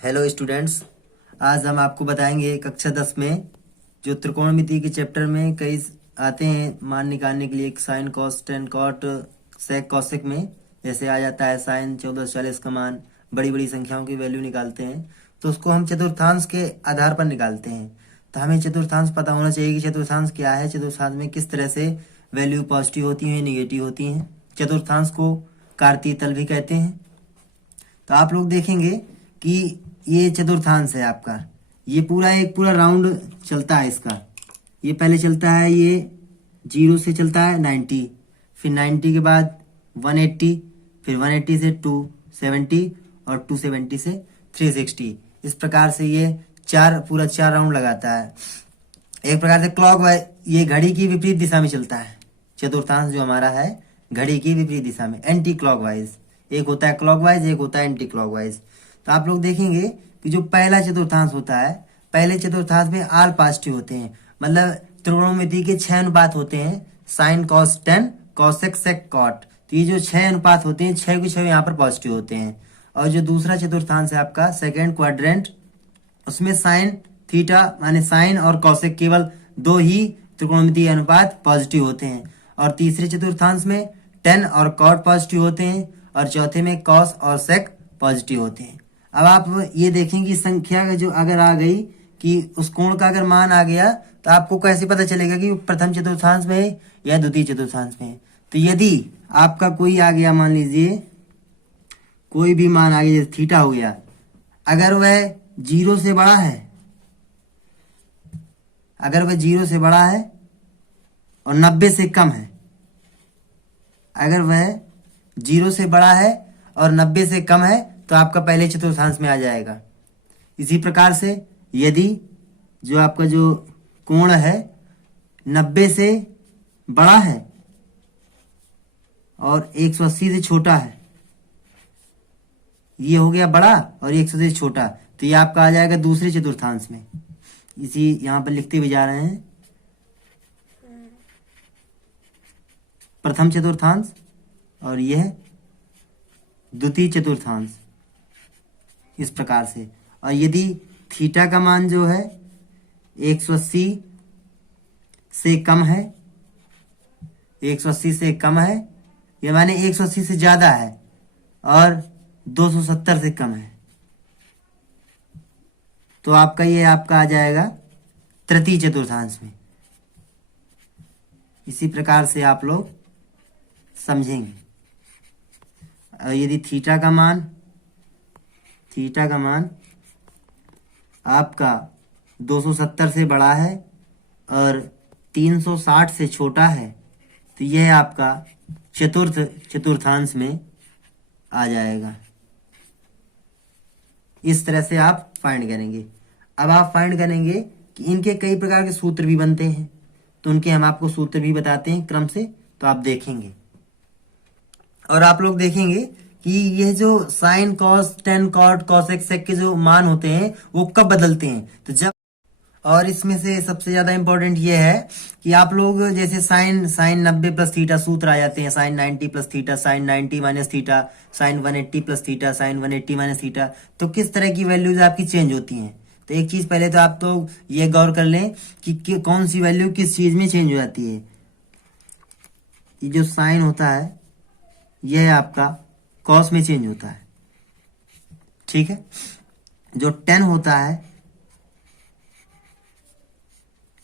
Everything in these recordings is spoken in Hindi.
हेलो स्टूडेंट्स, आज हम आपको बताएंगे कक्षा 10 में जो त्रिकोणमिति के चैप्टर में कई आते हैं मान निकालने के लिए sine cos tan cot sec cosec में। जैसे आ जाता है साइन 1440 का मान, बड़ी बड़ी संख्याओं की वैल्यू निकालते हैं तो उसको हम चतुर्थांश के आधार पर निकालते हैं। तो हमें चतुर्थांश पता होना चाहिए कि चतुर्थांश क्या है, चतुर्थांश में किस तरह से वैल्यू पॉजिटिव होती है निगेटिव होती हैं। चतुर्थांश को कार्तीय तल भी कहते हैं। तो आप लोग देखेंगे कि ये चतुर्थांश है आपका, ये पूरा राउंड चलता है इसका। ये पहले चलता है, ये 0 से चलता है 90, फिर 90 के बाद 180, फिर 180 से 270 और 270 से 360। इस प्रकार से ये पूरा चार राउंड लगाता है। एक प्रकार से क्लॉकवाइज ये घड़ी की विपरीत दिशा में चलता है। चतुर्थांश जो हमारा है घड़ी की विपरीत दिशा में, एंटी क्लॉकवाइज। एक होता है क्लॉकवाइज, एक होता है एंटी क्लॉकवाइज। तो आप लोग देखेंगे कि जो पहला चतुर्थांश होता है, पहले चतुर्थांश में आल पॉजिटिव होते हैं, मतलब त्रिकोणमिति के 6 अनुपात होते हैं, sine cos tan cosec sec cot. तो ये जो 6 अनुपात होते हैं, 6 के 6 यहाँ पर पॉजिटिव होते हैं। और जो दूसरा चतुर्थांश है आपका सेकेंड क्वाड्रेंट, उसमें साइन थीटा माने साइन और कॉसेक केवल 2 ही त्रिकोणमितीय अनुपात पॉजिटिव होते हैं। और तीसरे चतुर्थांश में टेन और कॉट पॉजिटिव होते हैं, और चौथे में कॉस और सेक पॉजिटिव होते हैं। अब आप ये देखेंगे संख्या का जो अगर आ गई कि उस कोण का अगर मान आ गया तो आपको कैसे पता चलेगा कि प्रथम चतुर्थांश में है या द्वितीय चतुर्थांश में है। तो यदि आपका कोई आ गया, मान लीजिए कोई भी मान आ गया, जैसे थीटा हो गया, अगर वह 0 से बड़ा है, अगर वह 0 से बड़ा है और 90 से कम है, अगर वह 0 से बड़ा है और 90 से कम है तो आपका पहले चतुर्थांश में आ जाएगा। इसी प्रकार से यदि जो आपका जो कोण है 90 से बड़ा है और 180 से छोटा है, ये हो गया बड़ा और 180 से छोटा, तो ये आपका आ जाएगा दूसरे चतुर्थांश में। इसी यहां पर लिखते हुए जा रहे हैं, प्रथम चतुर्थांश और यह द्वितीय चतुर्थांश, इस प्रकार से। और यदि थीटा का मान जो है 180 से कम है, 180 से कम है, ये माने 180 से ज्यादा है और 270 से कम है, तो आपका ये आपका आ जाएगा तृतीय चतुर्थांश में। इसी प्रकार से आप लोग समझेंगे। और यदि थीटा का मान आपका 270 से बड़ा है और 360 से छोटा है, तो यह आपका चतुर्थांश में आ जाएगा। इस तरह से आप फाइंड करेंगे। अब आप फाइंड करेंगे कि इनके कई प्रकार के सूत्र भी बनते हैं, तो उनके हम आपको सूत्र भी बताते हैं क्रम से, तो आप देखेंगे। और आप लोग देखेंगे कि यह जो sine cos tan cot cosec sec के जो मान होते हैं वो कब बदलते हैं, तो जब। और इसमें से सबसे ज्यादा इंपॉर्टेंट ये है कि आप लोग जैसे साइन 90 प्लस थीटा सूत्र आ जाते हैं, sine 90 plus theta, sine 90 minus theta, sine 180 plus theta, sine 180 minus theta. तो किस तरह की वैल्यूज आपकी चेंज होती हैं। तो एक चीज पहले तो आप तो ये गौर कर लें कि कौन सी वैल्यू किस चीज में चेंज हो जाती है। ये जो साइन होता है यह आपका कॉस में चेंज होता है, ठीक है। जो टेन होता है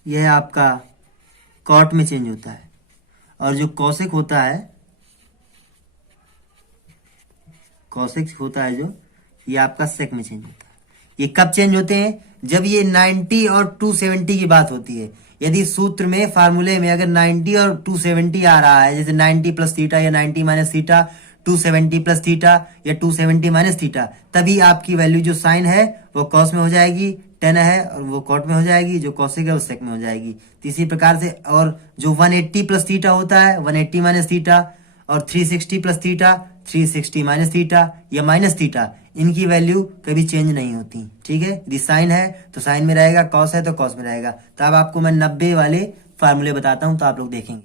यह आपका कॉट में चेंज होता है, और जो कॉसेक होता है जो ये आपका सेक में चेंज होता है। ये कब चेंज होते हैं, जब ये 90 और 270 की बात होती है। यदि सूत्र में फार्मूले में अगर 90 और 270 आ रहा है, जैसे 90 प्लस थीटा या 90 माइनस थीटा, 270 प्लस थीटा या 270 माइनस थीटा, तभी आपकी वैल्यू जो साइन है वो कॉस में हो जाएगी, टेन है और वो कॉट में हो जाएगी, जो कॉसेक है वो सेक में हो जाएगी। तो इसी प्रकार से। और जो 180 प्लस थीटा होता है 180 माइनस थीटा, और 360 प्लस थीटा 360 माइनस थीटा या माइनस थीटा, इनकी वैल्यू कभी चेंज नहीं होती, ठीक है। यदि साइन है तो साइन में रहेगा, कॉस है तो कॉस में रहेगा। तो अब आपको मैं 90 वाले फार्मूले बताता हूं, तो आप लोग देखेंगे।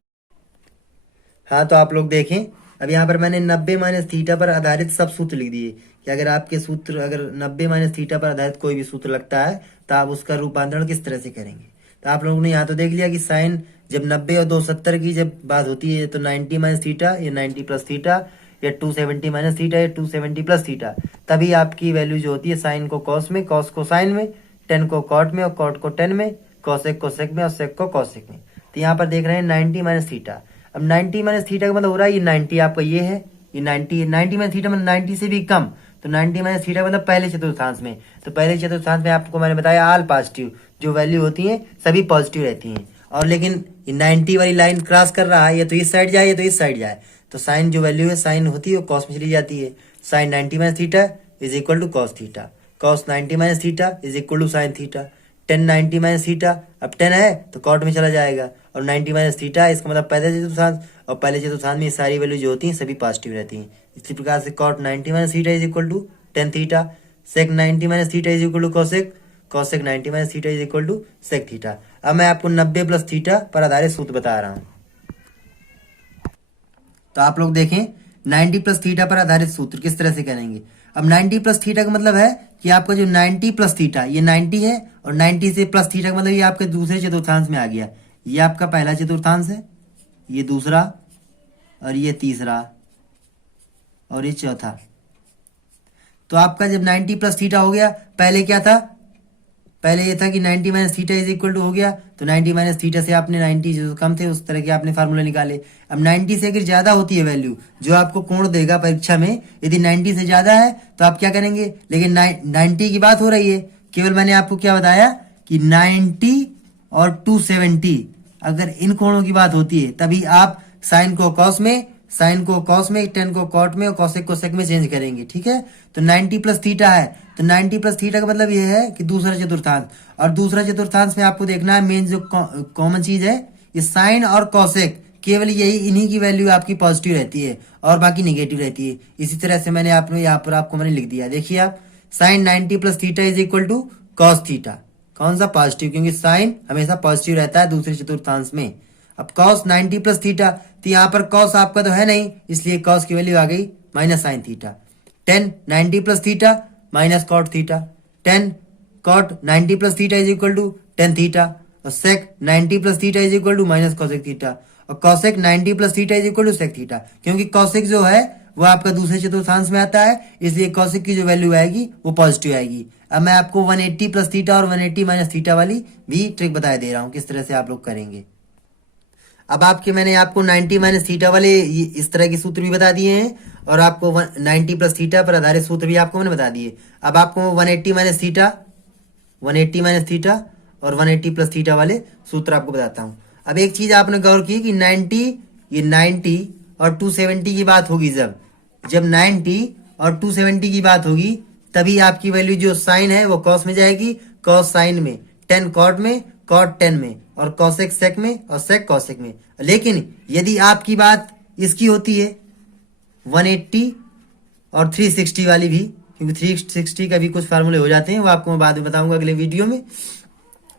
हाँ, तो आप लोग देखें, अब यहाँ पर मैंने 90 माइनस थीटा पर आधारित सब सूत्र लिख दिए कि अगर आपके सूत्र अगर 90 माइनस थीटा पर आधारित कोई भी सूत्र लगता है तो आप उसका रूपांतरण किस तरह से करेंगे। तो आप लोगों ने यहाँ तो देख लिया कि साइन जब 90 और 270 की जब बात होती है तो 90 माइनस थीटा या 90 प्लस थीटा या 270 माइनस थीटा या 270 प्लस थीटा, तभी आपकी वैल्यू जो होती है साइन को कॉस में, कॉस को साइन में, टेन को कॉट में और कॉट को टेन में, कॉसेक को सेक में और सेक को कॉसेक में। तो यहाँ पर देख रहे हैं 90 माइनस थीटा। अब 90 माइनस थीटा का मतलब हो रहा है ये 90 आपका ये है, ये 90 माइनस थीटा मतलब 90 से भी कम। तो 90 माइनस थीटा मतलब पहले चतुर्थांश में। तो पहले चतुर्थांश में आपको मैंने बताया ऑल पॉजिटिव, जो वैल्यू होती है सभी पॉजिटिव रहती हैं। और लेकिन ये 90 वाली लाइन क्रॉस कर रहा है, या तो इस साइड जाए या तो इस साइड जाए, तो साइन जो वैल्यू है साइन होती है वो कॉस में चली जाती है। Sine 90 minus theta is equal to cos theta, cos 90 minus theta is equal to sine theta. 10 90 minus theta, अब 10 है तो कॉट में चला जाएगा, और 90 माइनस थीटा इसका मतलब पहले चतुर्थांश, और पहले चतुर्थांश में सारी वैल्यू जो होती हैं सभी पॉजिटिव रहती हैं। इसी प्रकार से cot 90 minus theta is equal to 10 theta, sec 90 minus theta is equal to cosec, cosec 90 minus theta is equal to sec theta. अब मैं आपको 90 प्लस थीटा पर आधारित सूत्र बता रहा हूँ। तो आप लोग देखें 90 प्लस थीटा पर आधारित सूत्र किस तरह से करेंगे। अब 90 प्लस थीटा का मतलब है कि आपका जो 90 प्लस थीटा ये 90 है, और 90 से प्लस थीटा का मतलब ये आपके दूसरे चतुर्थांश में आ गया। ये आपका पहला चतुर्थांश है, ये दूसरा, और ये तीसरा, और ये चौथा। तो आपका जब 90 प्लस थीटा हो गया, पहले क्या था, पहले ये था कि 90 minus theta is equal to हो गया, तो 90 माइनस थीटा से आपने 90 जो कम थे उस तरह के आपने फार्मूला निकाले। अब 90 से अगर ज्यादा होती है वैल्यू जो आपको कोण देगा परीक्षा में, यदि 90 से ज्यादा है तो आप क्या करेंगे, लेकिन 90 की बात हो रही है, केवल मैंने आपको क्या बताया कि 90 और 270 अगर इन कोणों की बात होती है तभी आप साइन को कॉस में, साइन को कॉस में, टेन को कॉट में और कॉसेक को सेक में चेंज करेंगे। ठीक है, तो 90 प्लस थीटा है, तो 90 प्लस थीटा का मतलब ये है कि दूसरा चतुर्थांश, और दूसरा चतुर्थांश में आपको देखना है मेन जो कॉमन चीज है ये साइन और कॉसेक, केवल यही इन्हीं की वैल्यू आपकी पॉजिटिव रहती है और बाकी निगेटिव रहती है। इसी तरह से मैंने आपने यहाँ पर आपको मैंने लिख दिया, देखिए आप sine 90 plus theta is equal to cos theta, कौन सा पॉजिटिव, क्योंकि साइन हमेशा पॉजिटिव रहता है दूसरे चतुर्थांश में। अब कॉस 90 प्लस थीटा, तो यहाँ पर कॉस आपका तो है नहीं, इसलिए कॉस की वैल्यू आ गई minus sine theta. 10 90 plus theta minus cot theta, 10 cot 90 plus theta is equal to 10 theta, और sec 90 plus theta is equal to minus cosec theta, और cosec 90 plus theta is equal to sec theta. क्योंकि कॉसेक जो है वो आपका दूसरे चतुर्थांश में आता है, इसलिए कॉसेक की जो वैल्यू आएगी वो पॉजिटिव आएगी। अब मैं आपको 180 प्लस थीटा और 180 माइनस थीटा वाली भी ट्रिक बता दे रहा हूँ किस तरह से आप लोग करेंगे। अब आपके मैंने आपको 90 माइनस थीटा वाले इस तरह के सूत्र भी बता दिए हैं, और आपको 90 प्लस थीटा पर आधारित सूत्र भी आपको मैंने बता दिए। अब आपको 180 माइनस थीटा, 180 माइनस थीटा और 180 प्लस थीटा वाले सूत्र आपको बताता हूँ। अब एक चीज आपने गौर की कि 90 और 270 की बात होगी, जब 90 और 270 की बात होगी तभी आपकी वैल्यू जो साइन है वो कॉस में जाएगी, कॉस साइन में, टेन कॉट में, कॉट टेन में, और कॉसेक सेक में, और सेक कॉसेक में। लेकिन यदि आपकी बात इसकी होती है 180 और 360 वाली भी, क्योंकि 360 का भी कुछ फार्मूले हो जाते हैं, वो आपको मैं बाद में बताऊंगा अगले वीडियो में।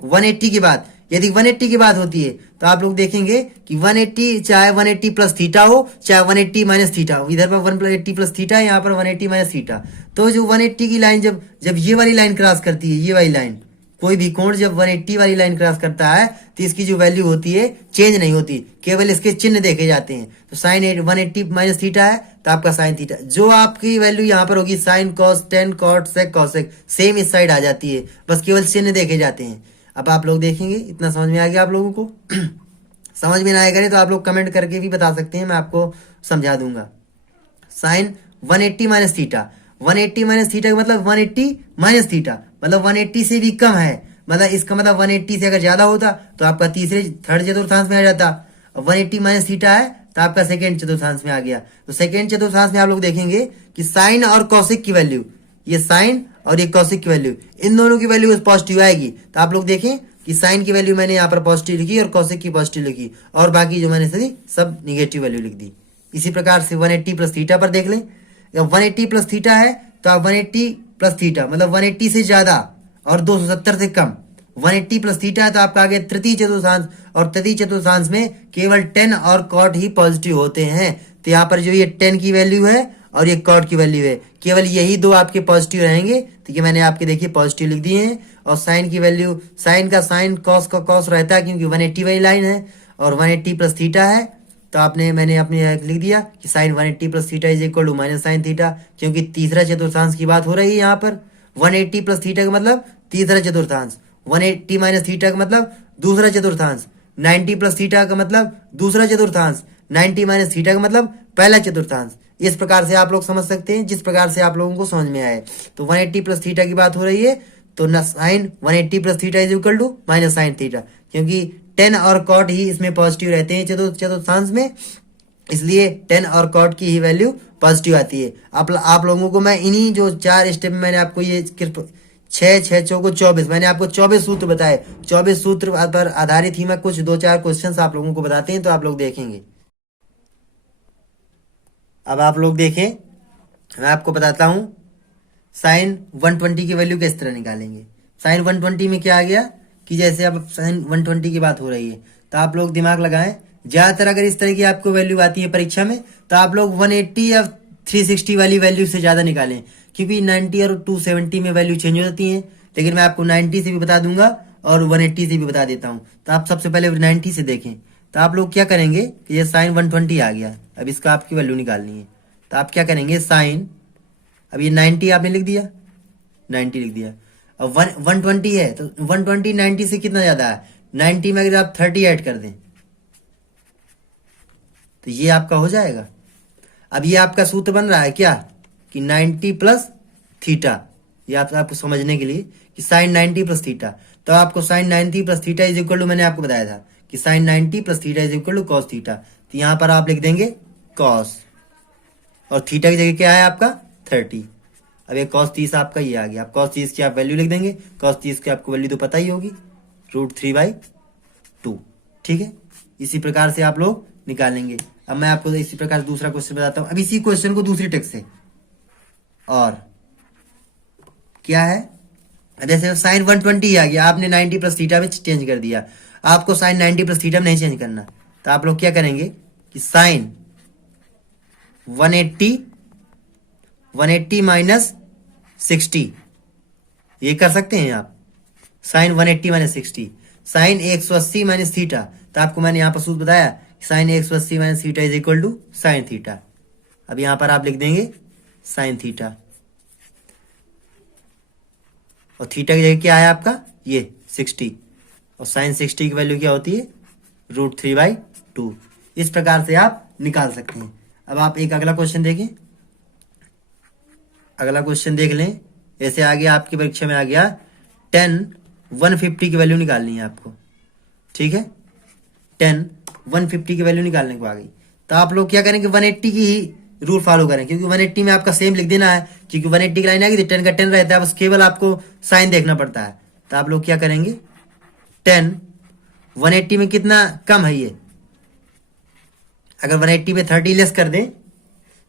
180 की बात, यदि 180 की बात होती है तो आप लोग देखेंगे कि 180 चाहे 180 प्लस थीटा हो चाहे 180 माइनस थीटा हो, इधर पर 180 प्लस थीटा है, यहाँ पर 180 माइनस थीटा। तो जो 180 की लाइन जब ये वाली लाइन क्रॉस करती है, ये वाली लाइन, कोई भी कोण जब 180 वाली लाइन क्रॉस करता है तो इसकी जो वैल्यू होती है चेंज नहीं होती, केवल इसके चिन्ह देखे जाते हैं। तो साइन 180 माइनस थीटा है तो आपका साइन थीटा, जो आपकी वैल्यू यहाँ पर होगी sine cos tan cot sec cosec, same इस साइड आ जाती है, बस केवल चिन्ह देखे जाते हैं। अब आप लोग देखेंगे इतना समझ में आ गया आप लोगों को। समझ में ना आया करे तो आप लोग कमेंट करके भी बता सकते हैं, मैं आपको समझा दूंगा। Sine 180 minus theta, 180 minus theta का मतलब 180 माइनस थीटा मतलब 180 से भी कम है, मतलब इसका मतलब 180 से अगर ज्यादा होता तो आपका थर्ड चतुर्थांश में आ जाता। 180 माइनस थीटा है तो आपका सेकेंड चतुर्थांश में आ गया। तो सेकेंड चतुर्थांश में आप लोग देखेंगे कि साइन और कॉसेक की वैल्यू, ये साइन और ये कॉसेक की वैल्यू, इन दोनों की वैल्यू पॉजिटिव आएगी। तो आप लोग देखें कि साइन की वैल्यू मैंने यहाँ पर पॉजिटिव लिखी और कॉसेक की पॉजिटिव लिखी, और बाकी जो मैंने सभी सब निगेटिव वैल्यू लिख दी। इसी प्रकार से 180 प्लस थीटा पर देख लें, जब 180 प्लस थीटा है तो आप 180 प्लस थीटा मतलब 180 से ज्यादा और 270 से कम, 180 प्लस थीटा है तो आपका आगे तृतीय चतुर्थांश, और तृतीय चतुर्थांश में केवल 10 और कॉट ही पॉजिटिव होते हैं। तो यहाँ पर जो ये 10 की वैल्यू है और ये कॉट की वैल्यू है, केवल यही दो आपके पॉजिटिव रहेंगे। तो ये मैंने आपके देखिए पॉजिटिव लिख दिए हैं। और साइन की वैल्यू, साइन का साइन, कॉस का कॉस रहता है, क्योंकि 180 वाली लाइन है और 180 प्लस थीटा है। तो मैंने अपने लिख दिया कि sine 180 plus theta is equal to minus sine theta, क्योंकि तीसरा चतुर्थांश की बात हो रही है यहाँ पर। 180 प्लस थीटा का मतलब तीसरा चतुर्थांश, 180 माइनस थीटा का मतलब दूसरा चतुर्थांश, 90 प्लस थीटा का मतलब दूसरा चतुर्थांश, 90 माइनस थीटा का मतलब पहला चतुर्थांश। इस प्रकार से आप लोग समझ सकते हैं, जिस प्रकार से आप लोगों को समझ में आए। तो 180 प्लस थीटा की बात हो रही है, तो न sine 180 plus theta is equal to minus sine theta, क्योंकि टेन और कॉट ही इसमें पॉजिटिव रहते हैं चतुर्थांश में, इसलिए टेन और कॉट की ही वैल्यू पॉजिटिव आती है। आप लोगों को मैं इन्हीं जो 4 स्टेप में मैंने आपको ये 6 मैंने आपको 24 सूत्र बताए। 24 सूत्र पर आधारित ही मैं कुछ 2-4 क्वेश्चंस आप लोगों को बताते हैं, तो आप लोग देखेंगे। अब आप लोग देखें, मैं आपको बताता हूं साइन 120 की वैल्यू किस तरह निकालेंगे। साइन 120 में क्या आ गया कि जैसे अब साइन 120 की बात हो रही है, तो आप लोग दिमाग लगाएं। ज्यादातर अगर इस तरह की आपको वैल्यू आती है परीक्षा में, तो आप लोग 180 या 360 वाली वैल्यू से ज्यादा निकालें, क्योंकि 90 और 270 में वैल्यू चेंज हो जाती है। लेकिन मैं आपको 90 से भी बता दूंगा और 180 से भी बता देता हूँ। तो आप सबसे पहले 90 से देखें। तो आप लोग क्या करेंगे कि ये साइन 120 आ गया, अब इसका आपकी वैल्यू निकालनी है। तो आप क्या करेंगे, साइन, अब ये 90 आपने लिख दिया, 90 लिख दिया। अब 120 है, तो 120 90 से कितना ज्यादा है, 90 में अगर आप 30 ऐड कर दें तो ये आपका हो जाएगा। अब ये आपका सूत्र बन रहा है क्या कि 90 प्लस थीटा, ये आपको समझने के लिए कि साइन 90 प्लस थीटा। तो आपको sine 90 plus theta is equal to, मैंने आपको बताया था कि sine 90 plus theta is equal to cos theta. तो यहां पर आप लिख देंगे कॉस, और थीटा की जगह क्या है आपका 30। अब ये कॉस 30 आपका ये आ गया। आप कॉस 30 की आप वैल्यू लिख देंगे। कॉस 30 की आपको वैल्यू तो पता ही होगी, √3/2। ठीक है, इसी प्रकार से आप लोग निकालेंगे। अब मैं आपको इसी प्रकार दूसरा क्वेश्चन बताता हूं। अब इसी क्वेश्चन को दूसरी टेक्स्ट से, और क्या है, जैसे साइन 120 आ गया, आपने 90 प्लस थीटा में चेंज कर दिया। आपको साइन 90 प्लस थीटा में नहीं चेंज करना, तो आप लोग क्या करेंगे कि साइन 180 माइनस 60, ये कर सकते हैं आप। Sine 180 minus 60, sine 180 minus theta. तो आपको मैंने यहाँ पर सूत्र बताया, sine 180 minus theta is equal to sine theta. अब यहां पर आप लिख देंगे साइन थीटा, और थीटा की जगह क्या है आपका ये 60, और साइन 60 की वैल्यू क्या होती है √3/2। इस प्रकार से आप निकाल सकते हैं। अब आप एक अगला क्वेश्चन देखें, अगला क्वेश्चन देख लें। ऐसे आ गया आपकी परीक्षा में, आ गया 10 150 की वैल्यू निकालनी है आपको। ठीक है, 10 150 की वैल्यू निकालने को आ गई। तो आप लोग क्या करेंगे, 180 की ही रूल फॉलो करें, क्योंकि 180 में आपका सेम लिख देना है, क्योंकि 180 की लाइन आएगी तो 10 का 10 रहता है, बस केवल आपको साइन देखना पड़ता है। तो आप लोग क्या करेंगे, 10 180 में कितना कम है ये, अगर 180 में 30 लेस कर दें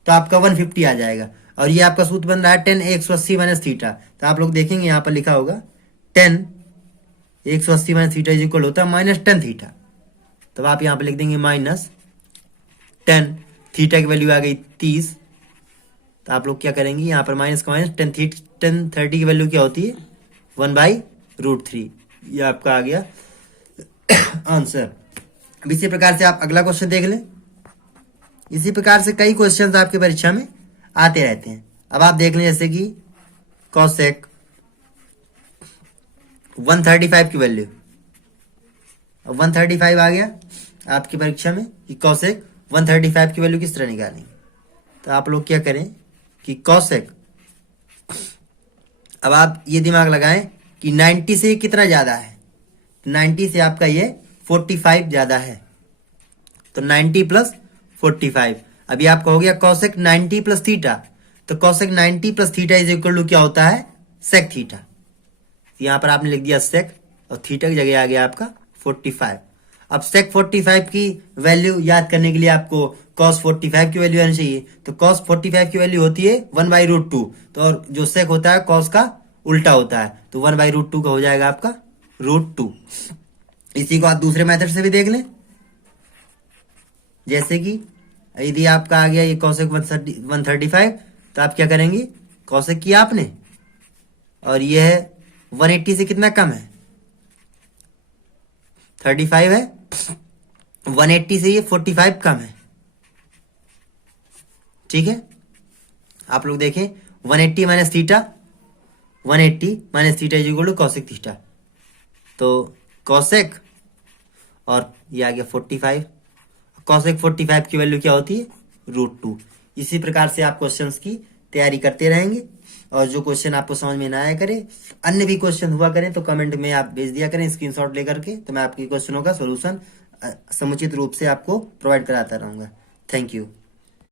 तो आपका 150 आ जाएगा। और ये आपका सूत्र बन रहा है 10 180 माइनस थीटा। तो आप लोग देखेंगे यहाँ पर लिखा होगा 10 180 माइनस थीटा इज इक्वल होता है माइनस 10 थीटा। तब आप यहाँ पर लिख देंगे माइनस 10, थीटा की वैल्यू आ गई 30। तो आप लोग क्या करेंगे, यहाँ पर माइनस का माइनस 10 30 की वैल्यू क्या होती है 1/√3। ये आपका आ गया आंसर। अब इसी प्रकार से आप अगला क्वेश्चन देख लें। इसी प्रकार से कई क्वेश्चंस आपके परीक्षा में आते रहते हैं। अब आप देख लें, जैसे कि कॉसेक 135 की वैल्यू, 135 आ गया आपकी परीक्षा में कि कॉसेक 135 की वैल्यू किस तरह निकालेंगे। तो आप लोग क्या करें कि कॉसेक, अब आप ये दिमाग लगाएं कि 90 से कितना ज्यादा है, 90 से आपका ये 45 ज्यादा है, तो 90 प्लस 45। अभी आपका हो गया कॉसेक 90 प्लस थीटा। तो cosec 90 plus theta is equal to क्या होता है सेक थीटा। यहां पर आपने लिख दिया सेक, और थीटा की जगह आ गया आपका 45। अब सेक 45 की वैल्यू याद करने के लिए आपको कॉस 45 की वैल्यू आनी चाहिए। तो कॉस 45 की वैल्यू होती है 1/√2। तो और जो सेक होता है कॉस का उल्टा होता है, तो 1/√2 का हो जाएगा आपका √2। इसी को आप दूसरे मेथड से भी देख लें, जैसे कि यदि आपका आ गया ये कॉसेक 135, तो आप क्या करेंगे, कॉसेक किया आपने, और ये है 180 से कितना कम है, 35 है, 180 से ये 45 कम है। ठीक है, आप लोग देखें 180 minus theta, 180 minus theta is equal to cosec theta. तो कॉसेक और ये आ गया 45, कॉसेक 45 की वैल्यू क्या होती है, √2। इसी प्रकार से आप क्वेश्चंस की तैयारी करते रहेंगे, और जो क्वेश्चन आपको समझ में ना आया करे, अन्य भी क्वेश्चन हुआ करें, तो कमेंट में आप भेज दिया करें स्क्रीनशॉट लेकर के, तो मैं आपके क्वेश्चनों का सोल्यूशन समुचित रूप से आपको प्रोवाइड कराता रहूंगा। Thank you.